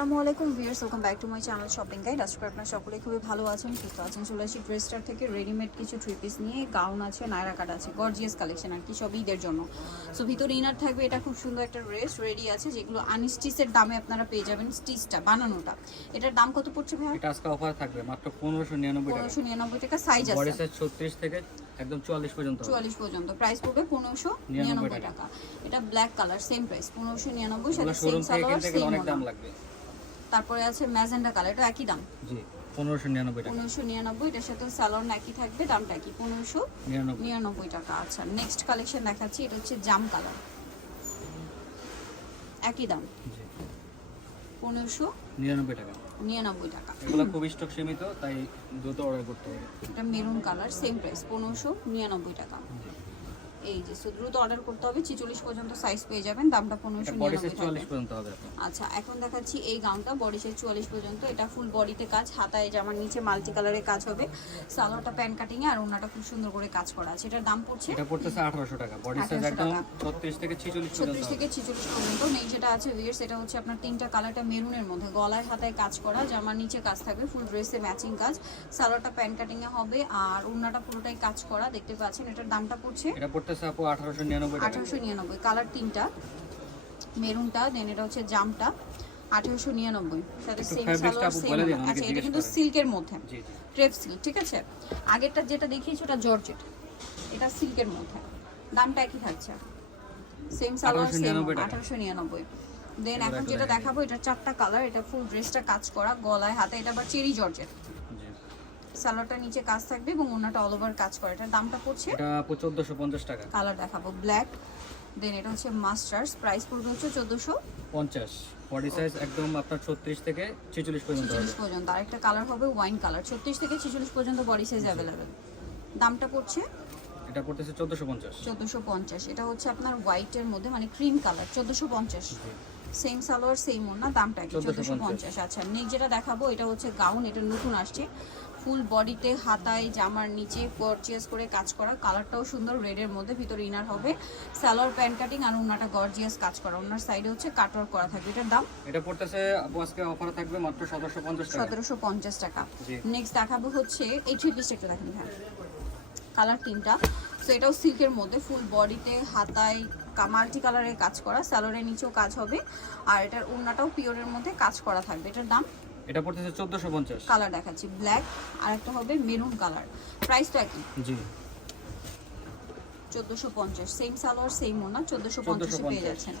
আসসালামু আলাইকুম viewers, welcome back to my channel shopping guide. আজকে আপনারা সকলে খুবই ভালো আছেন, সুস্থ আছেন। চলে আসি ড্রেসটার থেকে রেডিমেড কিছু থ্রি পিস নিয়ে। গাউন আছে, নায়রা কাট আছে, গর্জিয়াস কালেকশন আর কি, সব ঈদের জন্য। সো ভিতরে ইনার থাকবে, এটা খুব সুন্দর একটা ড্রেস রেডি আছে, যেগুলো আনস্টিচের দামে আপনারা পেয়ে যাবেন। স্টিচটা বানানোটা, এটার দাম কত পড়ছে ভাই? এটা আজকে অফার থাকবে মাত্র 1599 টাকা। 1599 টাকা। সাইজ আছে বডি সাইজ 36 থেকে একদম 44 পর্যন্ত। 44 পর্যন্ত। প্রাইস পড়বে 1599 টাকা। এটা ব্ল্যাক কালার, সেম প্রাইস 1599, সাথে সেম সালোয়ার সেম অনেক দাম লাগবে। তারপরে আছে ম্যাজেন্ডা কালার, এটা একই দাম জি 1599 টাকা। 1599, এটার সাথে সালোয়ার একই থাকবে, দামটা কি 1599 টাকা। আচ্ছা, নেক্সট কালেকশন দেখাচ্ছি, এটা হচ্ছে জাম কালার, একই দাম জি 1599 টাকা। 99 টাকা। এগুলো খুব স্টক সীমিত, তাই দ্রুত অর্ডার করতে হবে। এটা মেরুন কালার, সেম প্রাইস 1599 টাকা। এই যে দ্রুত অর্ডার করতে হবে, 46 পর্যন্ত সাইজ পেয়ে যাবেন, দামটা 1599 44 পর্যন্ত হবে। আচ্ছা, এখন দেখাচ্ছি এই গাউনটা, বডি সাইজ 44 পর্যন্ত। এটা ফুল বডিতে কাজ, হাতায় জামার নিচে মাল্টি কালারের কাজ হবে, সালোয়ারটা প্যান কাটিং এ আর ওন্নাটা খুব সুন্দর করে কাজ করা আছে। এটার দাম পড়ছে, এটা পড়তেছে 1800 টাকা। বডি সাইজ একদম 36 থেকে 46 পর্যন্ত। 36 থেকে 46 পর্যন্ত। নেই যেটা আছে ভিউয়ার্স, এটা হচ্ছে আপনার তিনটা কালারটা মেরুনের মধ্যে, গলায় হাতায় কাজ করা, জামার নিচে কাজ থাকবে, ফুল ড্রেসে ম্যাচিং কাজ, সালোয়ারটা প্যান কাটিং এ হবে আর ওন্নাটা পুরোটাই কাজ করা, দেখতে পাচ্ছেন। এটার দামটা পড়ছে, এটা পড়তেছে আপু 1899 টাকা। 1899। কালার তিনটা, মেরুনটা, দেন এটা হচ্ছে জামটা 1899, সাথে সেম সালোয়ার সেম। আচ্ছা, এটা কিন্তু সিল্কের মধ্যে, জি জি ক্রেপ সিল্ক, ঠিক আছে। আগেরটা যেটা দেখিয়েছি ওটা জর্জেট, এটা সিল্কের মধ্যে, দামটা একই থাকছে, সেম সালোয়ার সেম 1899। দেন এখন যেটা দেখাবো, এটা চারটা কালার, এটা ফুল ড্রেসটা কাজ করা, গলায় হাতে এটা আবার চেরি জর্জেট, জি। সালোয়ারটা নিচে কাজ থাকবে এবং ওন্নাটা অল ওভার কাজ করা। এটার দামটা পড়ছে, এটা আপু 1450 টাকা। কালার দেখাবো ব্ল্যাক, দেন এটা হচ্ছে মাস্টার্স, প্রাইস পড়বে হচ্ছে 1450। বডি সাইজ একদম আপনার 36 থেকে 46 পর্যন্ত হবে। 46 পর্যন্ত। আরেকটা কালার হবে ওয়াইন কালার, 36 থেকে 46 পর্যন্ত বডি সাইজ অ্যাভেলেবেল। দামটা পড়ছে, এটা পড়তেছে 1450। 1450। এটা হচ্ছে আপনার হোয়াইটের মধ্যে, মানে cream colour, 1450। Same salwar same ওন্না, দামটা কি 1450। আচ্ছা, নেক্সট যেটা দেখাবো, এটা হচ্ছে গাউন, এটা নতুন আসছে, ফুল বডিতে হাতায় জামার নিচে গর্জিয়াস করে কাজ করা, কালারটাও সুন্দর, রেডের মধ্যে, ভিতরে ইনার হবে, সালোয়ার প্যান কাটিং আর ওন্নাটা গর্জিয়াস কাজ করা, ওন্নার সাইডে হচ্ছে কাটওয়ার্ক করা থাকবে। এটার দাম, এটা পড়তেছে আপু আজকে অফারে থাকবে মাত্র 1750 টাকা। 1750 টাকা। জি। নেক্সট দেখাবো হচ্ছে এই থ্রি পিসটা, একটু দেখেন। হ্যাঁ, কালার তিনটা। সো এটাও সিল্কের মধ্যে, ফুল বডিতে হাতায় মাল্টি কালারের কাজ করা, সালোয়ারের নিচেও কাজ হবে আর এটার ওন্নাটাও পিওরের মধ্যে কাজ করা থাকবে। এটার দাম, এটা পড়তেছে 1450। কালার দেখাচ্ছি ব্ল্যাক, আর একটা হবে মেরুন কালার, প্রাইস তো একই, জি 1450। সেম সালোয়ার সেম ওন্না, 1450 পেয়ে যাচ্ছেন।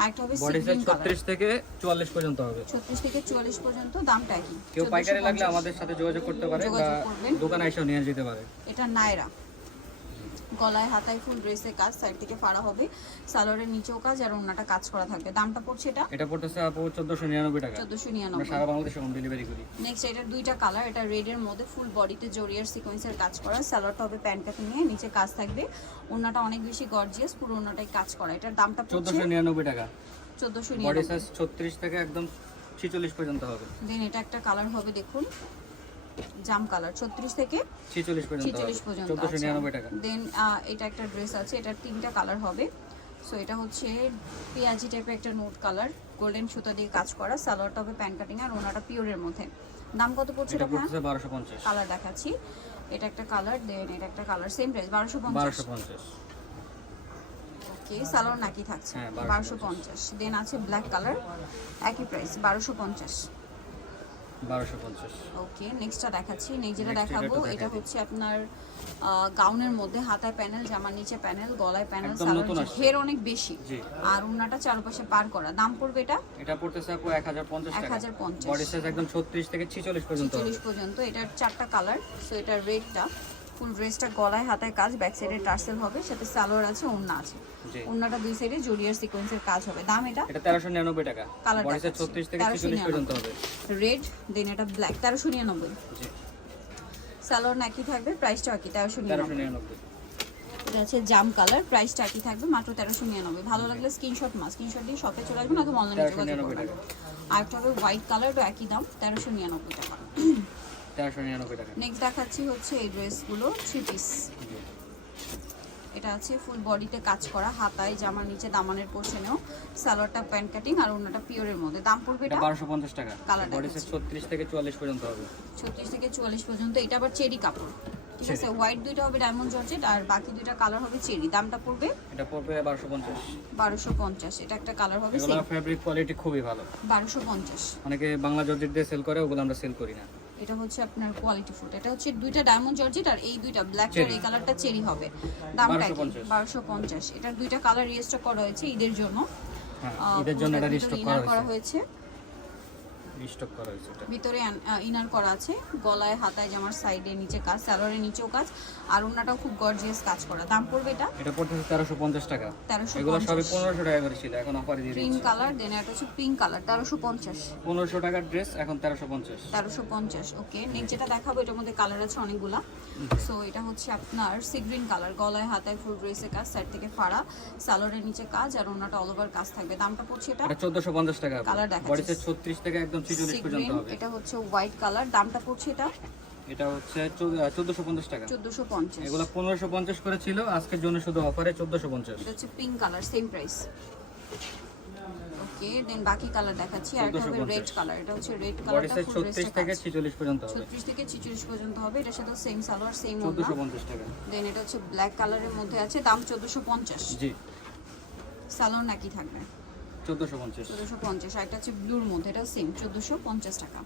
আর একটা হবে বডি সাইজ সিগ্রিন কালার, 36 থেকে 44 পর্যন্ত হবে। 36 থেকে 44 পর্যন্ত, দামটা একই। কেউ পাইকারি লাগলে আমাদের সাথে যোগাযোগ করতে পারে বা যোগাযোগ করবেন। দোকানে এসে নিয়ে যেতে পারে। এটা নায়রা, গলায় হাতায় ফুল ড্রেসের কাজ, সাইড থেকে ফাড়া হবে, সালোয়ারের নিচেও কাজ আর ওন্নাটা কাজ করা থাকবে। দামটা পড়ছে, এটা পড়তেছে আপু 1499 টাকা। 1499। আমরা সারা বাংলাদেশে হোম ডেলিভারি করি। নেক্সট এটার দুইটা কালার, এটা রেড এর মধ্যে ফুল বডিতে জরিয়ার সিকোয়েন্সের কাজ করা, সালোয়ারটা হবে প্যান্ট কাটিং নিয়ে, নিচে কাজ থাকবে, ওন্নাটা অনেক বেশি গর্জিয়াস, পুরো ওন্নাটাই কাজ করা। এটার দামটা পড়ছে 1499 টাকা। 1499। বডি সাইজ 36 থেকে একদম 46 পর্যন্ত হবে। দেন এটা একটা কালার হবে, দেখুন জাম কালার, 36 থেকে 46 পর্যন্ত 46 পর্যন্ত। 1499 টাকা। দেন এটা একটা ড্রেস আছে, এটার তিনটা কালার হবে। সো এটা হচ্ছে পেঁয়াজি টাইপের একটা নোট কালার, গোল্ডেন সুতা দিয়ে কাজ করা, সালোয়ারটা হবে প্যান কাটিং আর ওনাটা পিওরের মধ্যে। দাম কত পড়ছে এটা এটা? পড়ছে 1250। কালার দেখাচ্ছি, এটা একটা কালার, দেন এটা একটা কালার, সেম প্রাইস 1250। ওকে, সালোয়ার নাকি থাকছে, হ্যাঁ 1250। দেন আছে ব্ল্যাক কালার, একই প্রাইস 1250। ওকে, নেক্সটটা দেখাচ্ছি। নেক্সট যেটা দেখাবো, এটা হচ্ছে আপনার গাউনের মধ্যে, হাতায় প্যানেল, জামার নিচে প্যানেল, গলায় প্যানেল, সালোয়ার ঘের অনেক বেশি আর ওন্নাটা চারপাশে পার করা। দাম পড়বে এটা পড়তেছে আপু 1050 টাকা। 1050। বডি সাইজ একদম 36 থেকে 46 পর্যন্ত। 46 পর্যন্ত। এটার চারটা কালার। সো এটা রেডটা, ফুল ড্রেসটা গলায় হাতায় কাজ, ব্যাক সাইডে টার্সেল হবে, সাথে সালোয়ার আছে, ওন্না আছে, ওন্নাটা দুই সাইডে জরিয়ার সিকোয়েন্সের কাজ হবে। দাম এটা 1399 টাকা। কালার বডি সাইজ 36 থেকে 46 পর্যন্ত হবে। রেড, দেন এটা ব্ল্যাক, 1399। জি, সালোয়ার নাকি থাকবে, প্রাইসটা একই, 1399। এটা আছে জাম কালার, প্রাইসটা একই থাকবে, মাত্র 1399। ভালো লাগলে স্ক্রিনশট দিয়ে শপে চলে আসবেন, অথবা অনলাইনে যোগাযোগ করবেন। আর একটা হবে হোয়াইট কালার, তো একই দাম, 1399 টাকা। 1399 টাকা। নেক্সট দেখাচ্ছি হচ্ছে এই ড্রেসগুলো থ্রি পিস। এটা আছে ফুল বডিতে কাজ করা, হাতায় জামার নিচে দামানের পোর্শনেও। সালোয়ারটা প্যান্ট কাটিং আর ওনাটা পিওরের মধ্যে। দাম পড়বে এটা এটা 1250 টাকা। কালার বডি সাইজ 36 থেকে 44 পর্যন্ত হবে। 36 থেকে 44 পর্যন্ত। এটা আবার চেরি কাপড়, ঠিক আছে। হোয়াইট দুইটা হবে ডায়মন্ড জর্জেট আর বাকি দুইটা কালার হবে চেরি। দামটা পড়বে এটা পড়বে 1250। 1250। এটা একটা কালার হবে এগুলো ফেব্রিক কোয়ালিটি খুবই ভালো। 1250। অনেকে বাংলা জর্জেট দিয়ে সেল করে, ওগুলো আমরা সেল করি না। এটা হচ্ছে আপনার কোয়ালিটি ফুড। এটা হচ্ছে দুইটা ডায়মন্ড জর্জেট আর এই দুইটা ব্ল্যাক আর এই কালারটা চেরি হবে। দামটা কি? 1250। এটার দুইটা কালার রিস্টক করা হয়েছে ঈদের জন্য। হ্যাঁ, ঈদের জন্য এটা রিস্টক করা হয়েছে। রিস্টক করা হয়েছে এটা। ভিতরে ইনার করা আছে, গলায় হাতায় জামার সাইডে নিচে কাজ, সালোয়ারের নিচেও কাজ আর ওন্নাটাও খুব গর্জিয়াস কাজ করা। দাম পড়বে এটা এটা পড়তেছে 1350 টাকা। 1350। এগুলো সবই 1500 টাকা করে ছিল, এখন অফারে দিয়ে ক্রিম দিচ্ছি। কালার, দেন এটা হচ্ছে পিঙ্ক কালার। 1350। 1500 টাকার ড্রেস এখন 1350। 1350। ওকে, নেক্সট যেটা দেখাবো এটার মধ্যে কালার আছে অনেকগুলা। সো এটা হচ্ছে আপনার সি গ্রিন কালার, গলায় হাতায় ফুল ড্রেসে কাজ, সাইড থেকে ফাড়া, সালোয়ারের নিচে কাজ আর ওন্নাটা অল ওভার কাজ থাকবে। দামটা পড়ছে এটা এটা 1450 টাকা। কালার দেখাচ্ছি। বডি সাইজ 36 থেকে একদম 46 পর্যন্ত হবে। এটা হচ্ছে হোয়াইট কালার। দামটা পড়ছে এটা এটা হচ্ছে 1450 টাকা। 1450। এগুলো 1550 করে ছিল, আজকের জন্য শুধু অফারে 1450। এটা হচ্ছে পিঙ্ক কালার, সেম প্রাইস। ওকে, দেন বাকি কালার দেখাচ্ছি। আর এটা হবে রেড কালার। এটা হচ্ছে রেড বডি কালারটা সাইজ ফুল 36 থেকে 46 পর্যন্ত হবে। 36 থেকে 46 পর্যন্ত হবে। এটার সাথে সেম সালোয়ার, সেম ওড়না। 1450 টাকা। দেন এটা হচ্ছে ব্ল্যাক কালারের মধ্যে আছে, দাম 1450। জি, সালোয়ার নাকি থাকবে 1450। 1450। আর এটা হচ্ছে ব্লুর মধ্যে, এটাও সেম 1450 টাকা।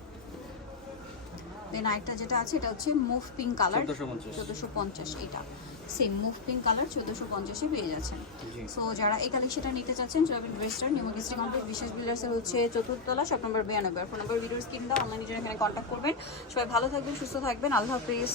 দেন আরেকটা যেটা আছে এটা হচ্ছে মুভ পিঙ্ক কালার, 1450। এটা সেম মুভ পিঙ্ক কালার 1450 এ পেয়ে যাচ্ছেন। জি। সো যারা এই কালেকশনটা নিতে চাচ্ছেন, ট্রাভেল ড্রেসটা নিউ ডিস্ট্রিক্ট কমপ্লেক্স বিশেষ বিল্ডার্সের হচ্ছে 4th তলা, শপ নম্বর 92। ফোন নম্বর ভিডিওর স্ক্রিন দাও, অনলাইনে জন্য এখানে কন্ট্যাক্ট করবেন। সবাই ভালো থাকবেন, সুস্থ থাকবেন, আল্লাহ হাফেজ।